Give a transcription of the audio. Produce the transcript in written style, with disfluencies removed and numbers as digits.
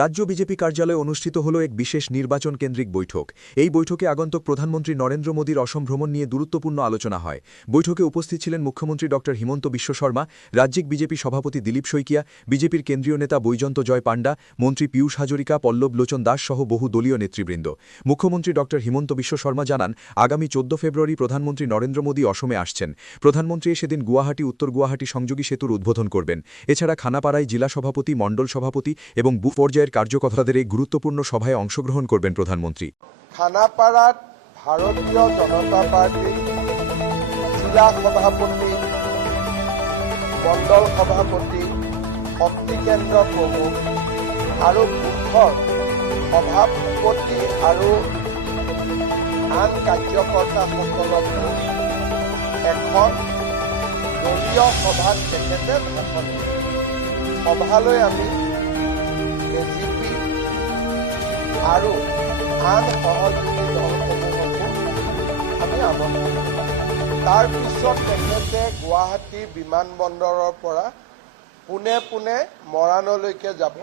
রাজ্য বিজেপি কার্যালয়ে অনুষ্ঠিত হল এক বিশেষ নির্বাচন কেন্দ্রিক বৈঠক। এই বৈঠকে আগন্তুক প্রধানমন্ত্রী নরেন্দ্র মোদীর অসম ভ্রমণ নিয়ে গুরুত্বপূর্ণ আলোচনা হয়। বৈঠকে উপস্থিত ছিলেন মুখ্যমন্ত্রী ড হিমন্ত বিশ্ব শর্মা, রাজ্যিক বিজেপি সভাপতি দিলীপ শইকিয়া, বিজেপির কেন্দ্রীয় নেতা বৈজন্ত জয় পাণ্ডা, মন্ত্রী পীয়ূষ হাজরিকা, পল্লব লোচন দাস সহ বহু দলীয় নেতৃবৃন্দ। মুখ্যমন্ত্রী ড হিমন্ত বিশ্ব শর্মা জানান, আগামী 14 ফেব্রুয়ারি প্রধানমন্ত্রী নরেন্দ্র মোদী অসমে আসছেন। প্রধানমন্ত্রী সেদিন গুয়াহাটি উত্তর গুয়াহাটি সংযোগী সেতুর উদ্বোধন করবেন। এছাড়া খানাপাড়ায় জেলা সভাপতি, মণ্ডল সভাপতি এবং বুথ পর্যায়ের কার্যকর্তাদের এই গুরুত্বপূর্ণ সভায় অংশগ্রহণ করবেন প্রধানমন্ত্রী। খানাপাড়াত ভারতীয় জনতা পার্টির জেলা সভাপতি, মণ্ডল সভাপতি, শক্তি কেন্দ্র প্রমুখ আৰু বুথৰ সভাপতি আৰু আন কাৰ্যকৰ্তাসকলক এখন দলীয় সভাত তেখেতে ভাষণ দিয়ে। সভালৈ আমি এজিপি আৰু আন সহযোগী দলসমূহকো আমি আমন্ত্ৰণ কৰিম। তাৰপিছত তেখেতে গুৱাহাটী বিমানবন্দৰৰ পৰা পোনে পোনে মৰাণলৈকে যাব।